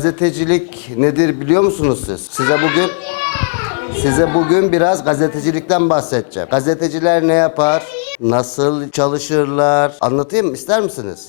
gazetecilik nedir biliyor musunuz siz? Size bugün size bugün biraz gazetecilikten bahsedeceğim. Gazeteciler ne yapar? Nasıl çalışırlar? Anlatayım mı? İster misiniz?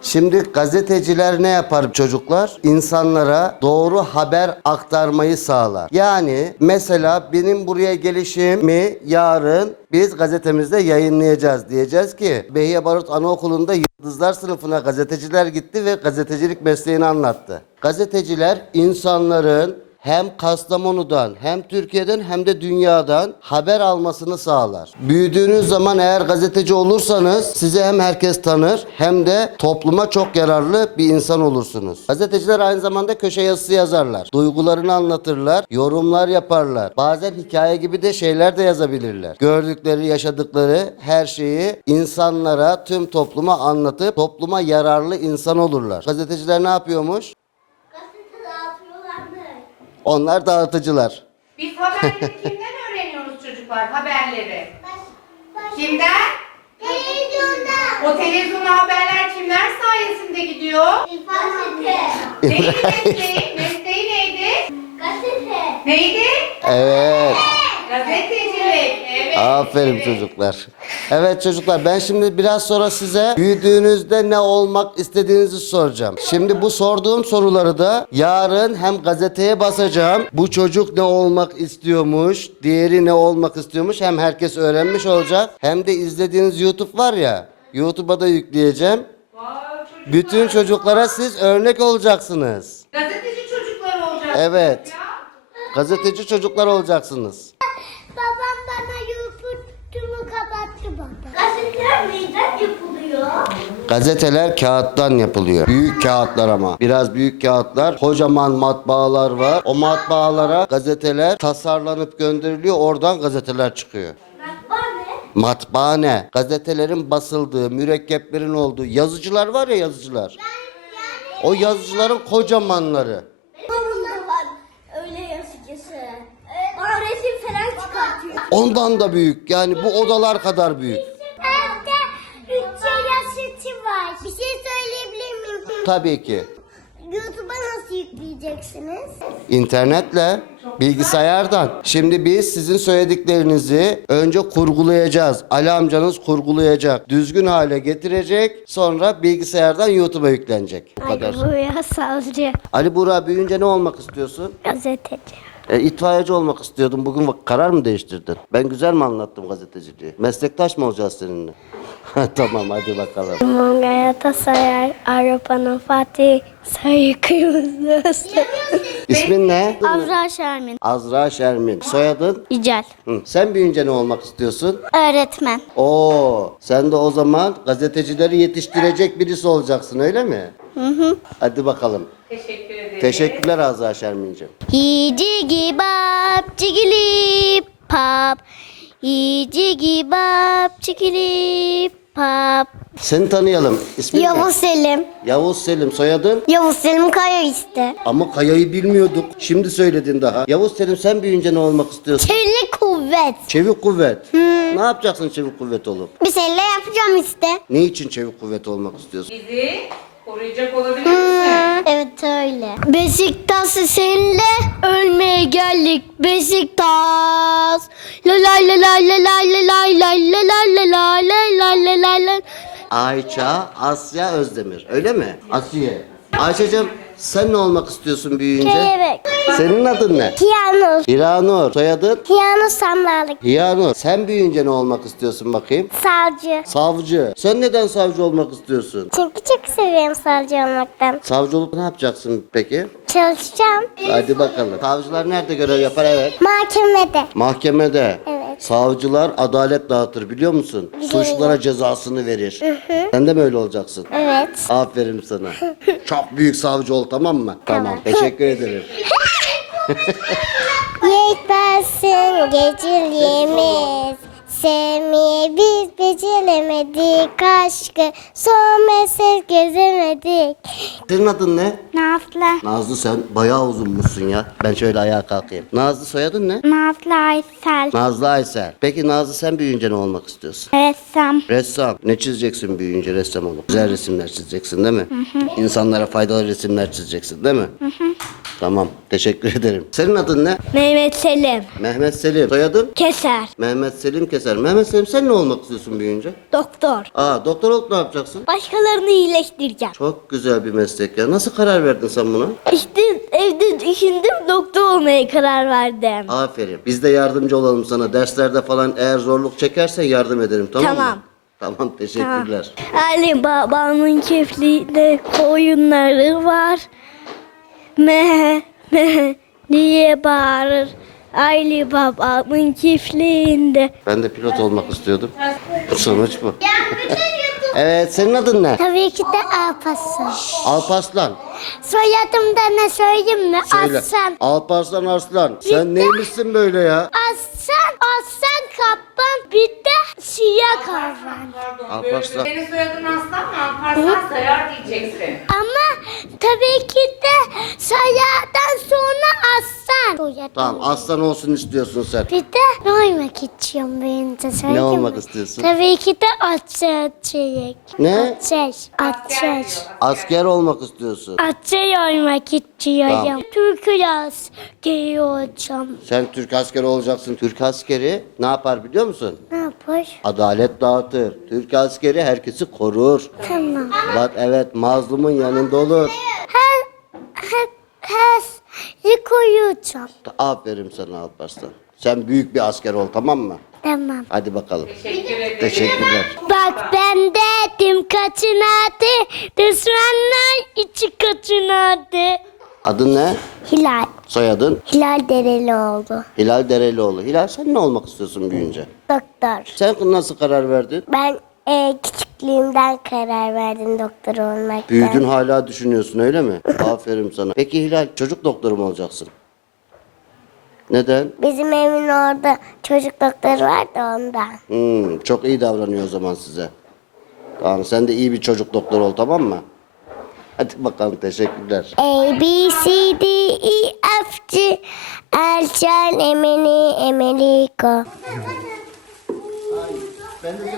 Şimdi gazeteciler ne yapar çocuklar? İnsanlara doğru haber aktarmayı sağlar. Yani mesela benim buraya gelişimi yarın biz gazetemizde yayınlayacağız. Diyeceğiz ki Behiye Barut Anaokulu'nda Yıldızlar sınıfına gazeteciler gitti ve gazetecilik mesleğini anlattı. Gazeteciler insanların hem Kastamonu'dan hem Türkiye'den hem de dünyadan haber almasını sağlar. Büyüdüğünüz zaman eğer gazeteci olursanız sizi hem herkes tanır hem de topluma çok yararlı bir insan olursunuz. Gazeteciler aynı zamanda köşe yazısı yazarlar. Duygularını anlatırlar, yorumlar yaparlar. Bazen hikaye gibi de şeyler de yazabilirler. Gördükleri, yaşadıkları her şeyi insanlara, tüm topluma anlatıp topluma yararlı insan olurlar. Gazeteciler ne yapıyormuş? Onlar dağıtıcılar. Biz haberleri kimden öğreniyoruz çocuklar haberleri? Kimden? televizyonda. O televizyonda haberler kimler sayesinde gidiyor? Gazete. Neydi mesleği? Mesleği neydi? Gazete. Neydi? Evet. Gazetecilik. Evet. Aferin evet. çocuklar. Evet çocuklar ben şimdi biraz sonra size büyüdüğünüzde ne olmak istediğinizi soracağım. Şimdi bu sorduğum soruları da yarın hem gazeteye basacağım. Bu çocuk ne olmak istiyormuş, diğeri ne olmak istiyormuş hem herkes öğrenmiş olacak. Hem de izlediğiniz YouTube var ya YouTube'a da yükleyeceğim. Bütün çocuklara siz örnek olacaksınız. Gazeteci çocuklar olacak. Evet. Ya. Gazeteci çocuklar olacaksınız. Gazeteler kağıttan yapılıyor. Büyük kağıtlar ama. Biraz büyük kağıtlar. Kocaman matbaalar var. O matbaalara gazeteler tasarlanıp gönderiliyor. Oradan gazeteler çıkıyor. Matbaa ne? Matbaa ne? Gazetelerin basıldığı, mürekkeplerin olduğu yazıcılar var ya yazıcılar. O yazıcıların kocamanları. Ondan da büyük. Yani bu odalar kadar büyük. Tabii ki. YouTube'a nasıl yükleyeceksiniz? İnternetle, bilgisayardan. Şimdi biz sizin söylediklerinizi önce kurgulayacağız. Ali amcanız kurgulayacak. Düzgün hale getirecek. Sonra bilgisayardan YouTube'a yüklenecek. Bu kadar. Buraya savcı. Ali Burak büyüyünce ne olmak istiyorsun? Gazeteci. E, itfaiyeci olmak istiyordum. Bugün karar mı değiştirdin? Ben güzel mi anlattım gazeteciliği? Meslektaş mı olacağız seninle? tamam hadi bakalım. Mongaya sayar Avrupa'nın Fatih sayı kırmızı. İsmin ne? Avra Şermin. Azra Şermin. Soyadın? İcel. Hı. Sen büyüyünce ne olmak istiyorsun? Öğretmen. Oo, sen de o zaman gazetecileri yetiştirecek birisi olacaksın öyle mi? Hı hı. Hadi bakalım. Teşekkür ederim. Teşekkürler Azra Şermin'ciğim. Yicigi bap çikili pap. Yicigi bap çikili pap. Seni tanıyalım. İsmin Yavuz ne? Selim. Yavuz Selim. Soyadın? Yavuz Selim Kaya işte. Ama Kaya'yı bilmiyorduk. Şimdi söyledin daha. Yavuz Selim sen büyüyünce ne olmak istiyorsun? Çelik kuvvet. Çevik kuvvet. Ne yapacaksın çevik kuvvet olup? Bir şeyler yapacağım işte. Ne için çevik kuvvet olmak istiyorsun? Bizi koruyacak olabilir öyle. Beşiktaş seninle ölmeye geldik. Beşiktaş. La la la la la la la la la la la la la la la la la. Ayça Asya Özdemir. Öyle mi? Asiye. Ayça'cığım sen ne olmak istiyorsun büyüyünce? Kelebek. Senin adın ne? Piyano. Hiranur. Soyadın? Piyano sandalye. Hiranur. Sen büyüyünce ne olmak istiyorsun bakayım? Savcı. Savcı. Sen neden savcı olmak istiyorsun? Çünkü çok seviyorum savcı olmaktan. Savcı olup ne yapacaksın peki? Çalışacağım. Hadi bakalım. Savcılar nerede görev yapar? Evet. Mahkemede. Mahkemede. Evet. Savcılar adalet dağıtır biliyor musun? Suçlulara cezasını verir. Sen de mi öyle olacaksın? Evet. Aferin sana. Çok büyük savcı ol tamam mı? Tamam. Teşekkür ederim. Yetmezsin geceliğimiz. Sevmeye biz Beceremedik aşkı, son mesel gezemedik. Senin adın ne? Nazlı. Nazlı sen bayağı uzunmuşsun ya. Ben şöyle ayağa kalkayım. Nazlı soyadın ne? Nazlı Aysel. Nazlı Aysel. Peki Nazlı sen büyüyünce ne olmak istiyorsun? Ressam. Ressam. Ne çizeceksin büyüyünce ressam olup? Güzel resimler çizeceksin değil mi? İnsanlara faydalı resimler çizeceksin değil mi? Tamam. Teşekkür ederim. Senin adın ne? Mehmet Selim. Mehmet Selim. Soyadın? Keser. Mehmet Selim Keser. Mehmet Selim sen ne olmak istiyorsun büyüyünce? Doktor. Aa doktor olup ne yapacaksın? Başkalarını iyileştireceğim. Çok güzel bir meslek ya. Nasıl karar verdin sen buna? İşte evde düşündüm doktor olmaya karar verdim. Aferin. Biz de yardımcı olalım sana. Derslerde falan eğer zorluk çekersen yardım ederim tamam mı? Tamam. Tamam teşekkürler. Ali babamın çiftliğinde koyunları var. Me me diye bağırır. Ali babamın çiftliğinde. Ben de pilot olmak istiyordum. Sonuç bu. evet senin adın ne? Tabii ki de Alparslan. Alparslan. Soyadım da ne söyleyeyim mi? Söyle. Aslan. Alparslan Arslan. Sen neymişsin böyle ya? Aslan, aslan kaplan bir siyah karvan. Alparslan. Senin soyadın Aslan mı? Alparslan Sayar diyeceksin. Ama tabii ki de sayardan sonra aslan. Soyadım. Tamam aslan olsun istiyorsun sen. Bir de ne olmak istiyorum ben de söyleyeyim Ne olmak mi? istiyorsun? Tabii ki de ateş. Ne? Ateş. Ateş. Asker olmak istiyorsun. Ateş olmak istiyorum. Tamam. Türk askeri olacağım. Sen Türk askeri olacaksın. Türk askeri ne yapar biliyor musun? Ne yapar? Adalet dağıtır. Türk askeri herkesi korur. Tamam. Bak evet mazlumun yanında olur. Her, her, her yıkayacağım. Aferin sana Alparslan. Sen büyük bir asker ol tamam mı? Tamam. Hadi bakalım. Teşekkür ederim. Teşekkürler. Bak ben dedim kaçın adı. Düşmanlar içi kaçın adı. Adın ne? Hilal. Soyadın? Hilal Dereli oldu. Hilal Derelioğlu. Hilal sen ne olmak istiyorsun büyüyünce? Doktor. Sen nasıl karar verdin? Ben e, küçüklüğümden karar verdim doktor olmaktan. Büyüdün hala düşünüyorsun öyle mi? Aferin sana. Peki Hilal çocuk doktoru mu olacaksın? Neden? Bizim evin orada çocuk doktoru var da ondan. Hmm, çok iyi davranıyor o zaman size. Tamam sen de iyi bir çocuk doktoru ol tamam mı? Hadi bakalım teşekkürler. A, B, C, D, E, F, G, Elçen, Emeni, Emeliko. Ben de